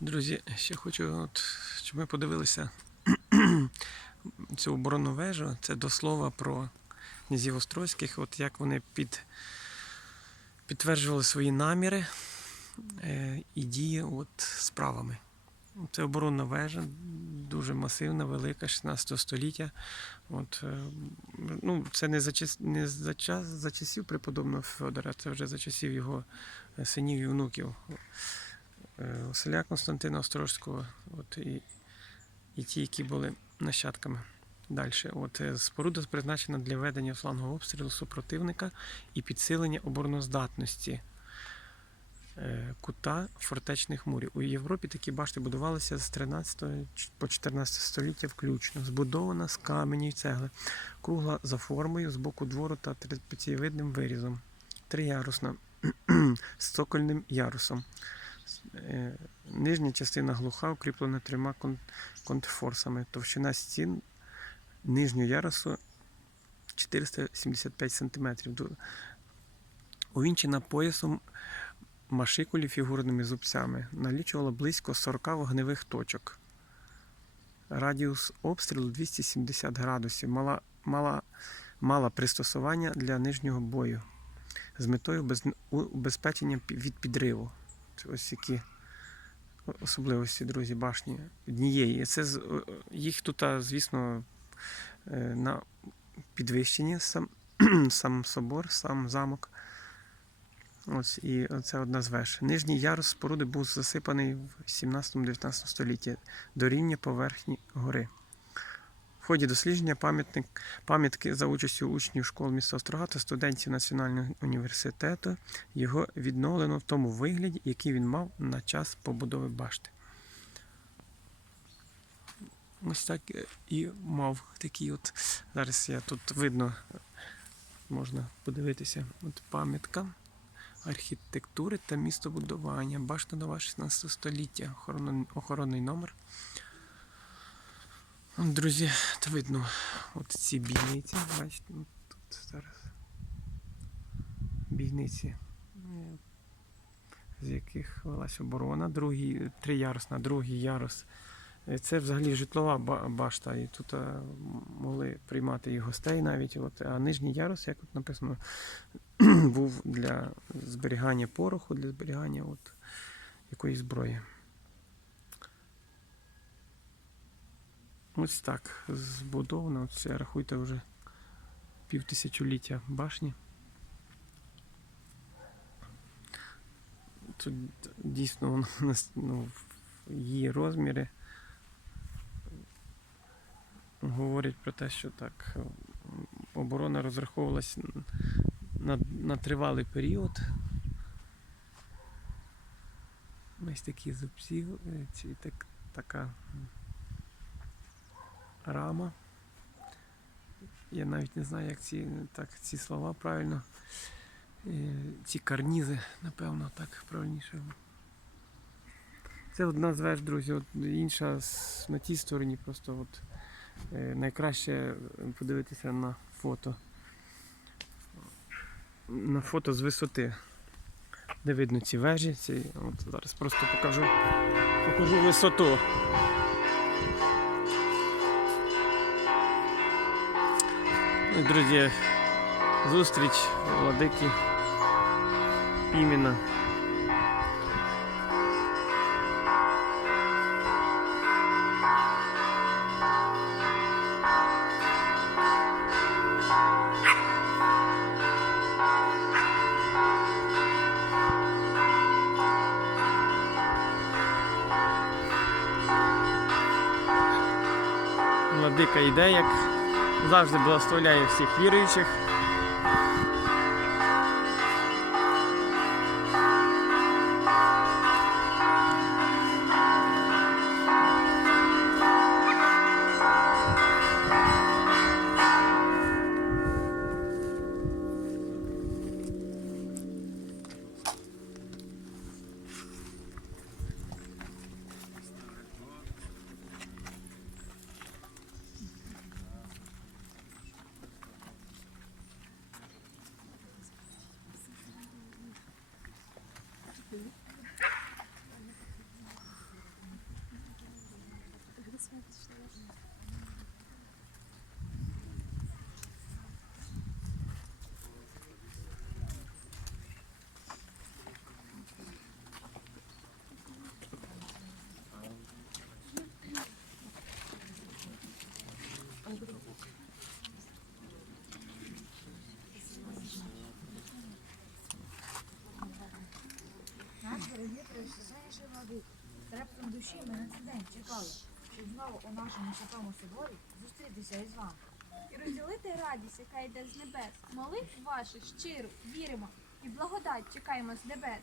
Друзі, ще хочу, от, щоб ми подивилися цю оборонну вежу. Це до слова про князів Острозьких, от як вони під, підтверджували свої наміри е, і дії от, справами. Це оборонна вежа, дуже масивна, велика, 16 століття. От, е, ну, це не за, час, не за, час, за часів преподобного Федора, це вже за часів його е, синів і внуків. Е, Василя Константина Острожського, от, і, і ті, які були нащадками. Далі. От, е, споруда призначена для ведення флангового обстрілу супротивника і підсилення обороноздатності е, кута фортечних мурів. У Європі такі башти будувалися з 13 по 14 століття включно. Збудована з камені й цегли, кругла за формою з боку двору та трапецієвидним вирізом. Триярусна з цокольним ярусом. Е, Нижня частина глуха, укріплена трьома контрфорсами. Товщина стін нижнього ярусу 475 см. Увінчена поясом машикулі фігурними зубцями. Налічувала близько 40 вогневих точок. Радіус обстрілу 270 градусів. Мала, мала, мала пристосування для нижнього бою з метою без, убезпечення від підриву. Ось які особливості, друзі, башні однієї. Це о, їх тут, звісно, е, на підвищенні сам, сам собор, сам замок. Ось і це одна з веж. Нижній ярус споруди був засипаний в 17-19 столітті до рівня поверхні гори. В ході дослідження пам'ятки за участю учнів школ міста Острога та студентів Національного університету його відновлено в тому вигляді, який він мав на час побудови башти. Ось так е, і мав такий от. Зараз я тут видно, можна подивитися. От пам'ятка архітектури та містобудування. Башта нова 16 століття. Охоронний номер. От, Друзі, то видно от ці бійниці. Бачите, тут зараз бійниці, з яких велась оборона. Другий, триярусна, другий ярус. Е, Це взагалі житлова башта, і тут е, могли приймати і гостей навіть. От, а нижній ярус, як тут написано, був для зберігання пороху, для зберігання от, якоїсь зброї. Ось так збудовано. Це рахуйте вже півтисячоліття башні. Тут дійсно ну, її розміри говорять про те, що так оборона розраховувалась на, на тривалий період. Ось такі зубці, е, ці, так, така рама. Я навіть не знаю, як ці, так, ці слова правильно. Е, Ці карнізи, напевно, так правильніше. Це одна з веж, друзі. От інша на тій стороні просто от, е, найкраще подивитися на фото. На фото з висоти. Де видно ці вежі. Ці, от зараз просто покажу, покажу висоту. Друзі, зустріч владики Піміна. Владика йде, як завжди благословляю всіх віруючих. Найщасливіший владик. Трептом душі ми на цей день чекали, щоб знову у нашому святому соборі зустрітися із вами. і розділити радість, яка йде з небес. Молитв ваших щиро віримо і благодать чекаємо з небес.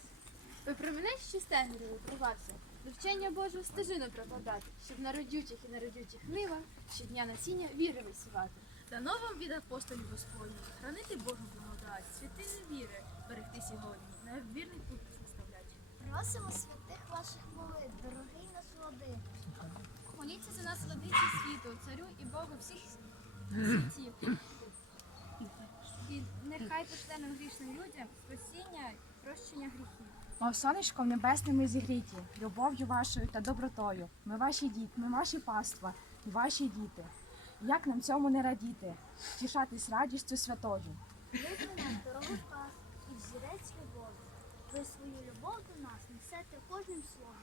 Ви про мене ще стегнили привався, до Божого стежину прокладати, щоб на родючих і на родючих нива щодня насіння віри висівати. Дано вам від апостолів Господніх, хранити Божу благодать, святини віри, берегти сьогодні, на вірний путь. Просимо святих ваших молитв, дорогий наш владик. Моліться за нас, владиці світу, царю і Богу всіх світів. І нехай почленим грішним людям спасіння і прощення гріхів. Мов сонечком небесним ми зігріті, любов'ю вашою та добротою. Ми ваші діти, ми ваші паства і ваші діти. Як нам цьому не радіти, тішатись радістю святою. Ви для нас дорогу пас і взірець. Ви свою любов до нас несете кожним словом.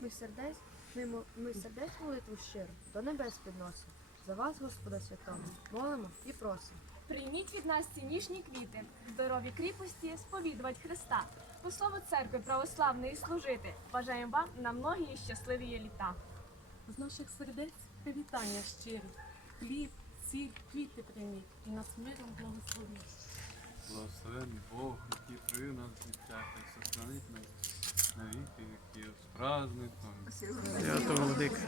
Ми сердець, ми, ми сердець молитву щиро, до небес підносимо. За вас, Господа святого, молимо і просимо. Прийміть від нас ці ніжні квіти, здорові кріпості, сповідувати Христа, по слову церкви православної служити. Бажаємо вам на многі і щасливі літа. З наших сердець привітання щирі. Хліб, сіль, квіти прийміть і нас миром благословіть. Благословен Бог, який привів нас з життя, і сохранить нас на віки віків з праздником. Свято Владика.